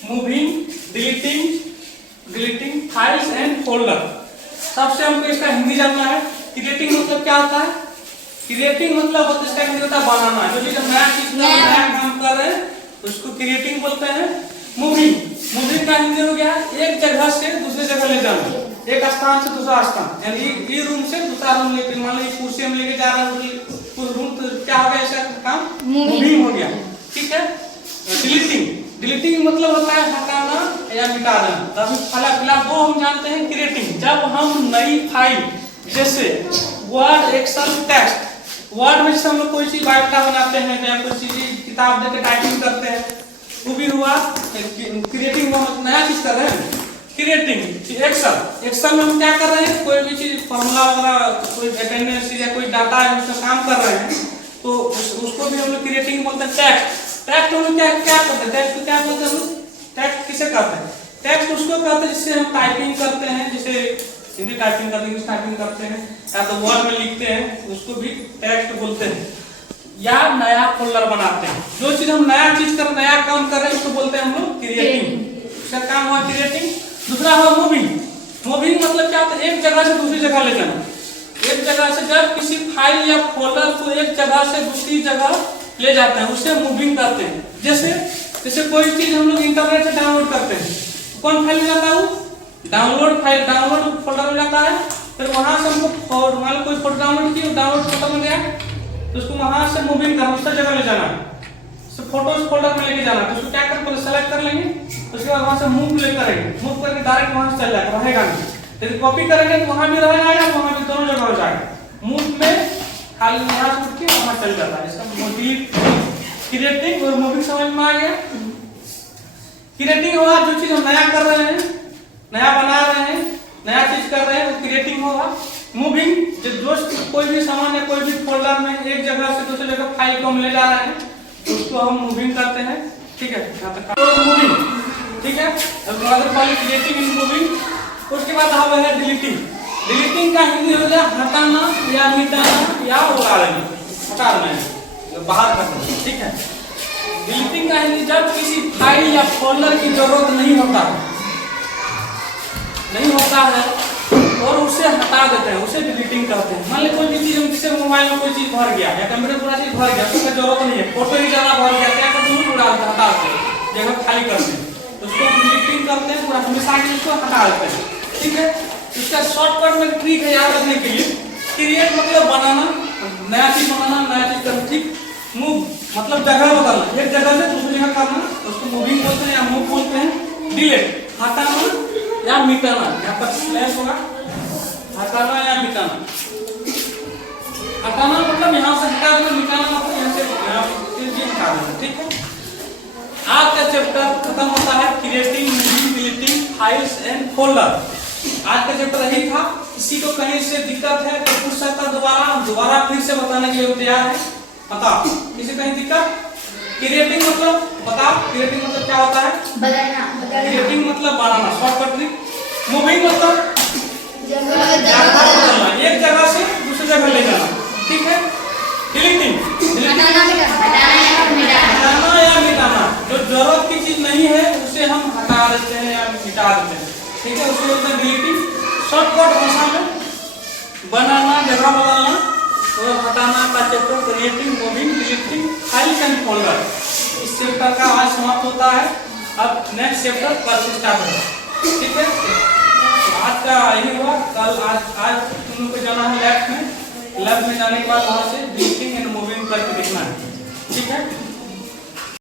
Moving, deleting files and folder. सबसे हमको इसका हिंदी जानना है। क्रिएटिंग मतलब क्या होता है? क्रिएटिंग मतलब होता है इसका हिंदी होता है बनाना। जो चीज हम नया काम कर रहे हैं उसको क्रिएटिंग बोलते हैं। मूविंग का हिंदी हो गया एक जगह से दूसरे जगह ले जाना, एक स्थान से दूसरा स्थान, यानी ये रूम से दूसरा रूम लेके, मान लो कुर्सी हम लेके जा रहे हैं उस रूम, तो क्या हो गया इसका काम? मूविंग हो गया। ठीक है। डिलीटिंग मतलब होता है हटाना या मिटा देना। तब फिलहाल वो हम जानते हैं क्रिएटिंग। जब हम नई फाइल जैसे वर्ड, एक्सेल, टेक्स्ट, वर्ड में हम लोग कोई चीज बायोडाटा बनाते हैं या कोई चीज किताब देके टाइपिंग करते हैं, वो भी हुआ क्रिएटिंग। हम नया चीज कर रहे हैं क्रिएटिंग। एक्सेल में हम क्या कर रहे हैं? कोई भी चीज फॉर्मूला वगैरह, कोई अटेंडेंस या कोई डाटा है उसका काम कर रहे हैं, तो उसको भी हम लोग क्रिएटिंग बोलते हैं। टेक्स्ट हम लोग क्या करते हैं? टेक्स्ट को क्या बोलते हैं? टेक्स्ट किसे कहते हैं? टेक्स्ट उसको कहते हैं जिससे हम टाइपिंग करते हैं, जैसे हिंदी टाइपिंग करते हैं, इंग्लिश टाइपिंग करते हैं, या तो वर्ड में लिखते हैं, उसको भी टेक्स्ट बोलते हैं। या नया फोल्डर बनाते हैं। जो चीज हम नया काम कर रहे हैं उसको बोलते हैं हम लोग क्रिएटिंग। इसका काम हुआ क्रिएटिंग। दूसरा हुआ मूविंग मतलब क्या होता है? एक जगह से दूसरी जगह ले जाना। एक जगह से जब किसी फाइल या फोल्डर को एक जगह से दूसरी जगह ले जाते हैं उसे मूविंग करते हैं। जैसे कोई चीज हम लोग इंटरनेट से डाउनलोड करते हैं, कौन फाइल में जाता है? डाउनलोड फोल्डर में जाता है। फिर वहां से हमको मान कोई फोटो डाउनलोड की, डाउनलोड फोल्डर में गया, तो उसको वहां से मूविंग करना, दूसरी जगह ले जाना, फोटोज फोल्डर में लेके जाना। तो उसको क्या करें? पहले सेलेक्ट कर लेंगे, उसके बाद वहां से मूव करेंगे, मूव करके डायरेक्ट वहां से चल जाएगा, रहेगा नहीं। यदि कॉपी करेंगे तो वहां भी रह जाएगा, वहां भी दोनों जगह हो जाएगा। मूव में खाली यहाँ से उठ के वहां चल जाता है। इसका क्रिएटिंग और मूविंग समझ में आ गया। क्रिएटिंग होगा जो चीज हम नया कर रहे हैं, नया बना रहे हैं, नया चीज कर रहे हैं, वो क्रिएटिंग होगा। मूविंग जो कोई भी सामान या कोई भी फोल्डर में एक जगह से दूसरी जगह फाइल को हम ले जा रहे हैं, उसको हम मूविंग करते हैं। ठीक है, यहाँ तक मूविंग। ठीक है, क्रिएटिंग इन मूविंग। उसके बाद हम है डिलीटिंग का हिंदी हो गया हटाना या मिटाना या उड़ा देना, हटा देना, बाहर कर देना। ठीक है। डिलीटिंग का हिंदी जब किसी फाइल या फोल्डर की जरूरत नहीं होता है और उसे हटा देते हैं, उसे डिलीटिंग करते हैं। मान ली कोई भी चीज हम किसी मोबाइल में कोई चीज भर गया या कंप्यूटर पूरा चीज भर गया, उसका जरूरत नहीं है, फोटो ही ज्यादा भर गया, क्या करते हैं? उड़ा देते, हटा देते हैं, जगह खाली करते हैं, उसको हम डिलीटिंग करते हैं, पूरा हमेशा के लिए उसको हटा देते हैं। ठीक है। इसका शॉर्टकट में ट्रिक है याद रखने के लिए। क्रिएट मतलब बनाना, नया चीज बनाना, नया चीज करना। ठीक। मूव मतलब जगह बदलना, एक जगह से दूसरी जगह करना, उसको मूविंग बोलते हैं या मूव बोलते हैं। डिलीट हटाना या मिटाना, यहाँ पर स्लैश होगा, हटाना या मिटाना। हटाना मतलब यहाँ से हटा देना, मिटाना मतलब यहाँ से हटा देना। ठीक है। आज का चैप्टर खत्म होता है creating, moving, deleting files and folder. आज का चैप्टर यही था। किसी को कहीं से दिक्कत है तो पूछ सकता, दोबारा फिर से बताने के लिए तैयार है। बता, किसी कहीं दिक्कत? क्रिएटिंग मतलब बता, क्रिएटिंग मतलब क्या होता है? बनाना। क्रिएटिंग मतलब बनाना, शॉर्टकट ट्रिक। मूविंग मतलब एक जगह से दूसरी जगह ले जाना। ठीक है। डिलीटिंग हटाना या मिटाना, जो जरूरत की चीज नहीं है उसे हम हटा देते हैं या मिटा देते हैं। ठीक है, उसको बोलते हैं डिलीटिंग। शॉर्टकट भाषा में बनाना, जगह बदलना और हटाना का chapter creating, moving, deleting files and folder. इस चैप्टर का आज समाप्त होता है। अब नेक्स्ट चैप्टर कल से स्टार्ट होगा। ठीक है। तो आज का यही हुआ। कल आज तुम लोग को जाना है लैब में जाने के बाद वहां से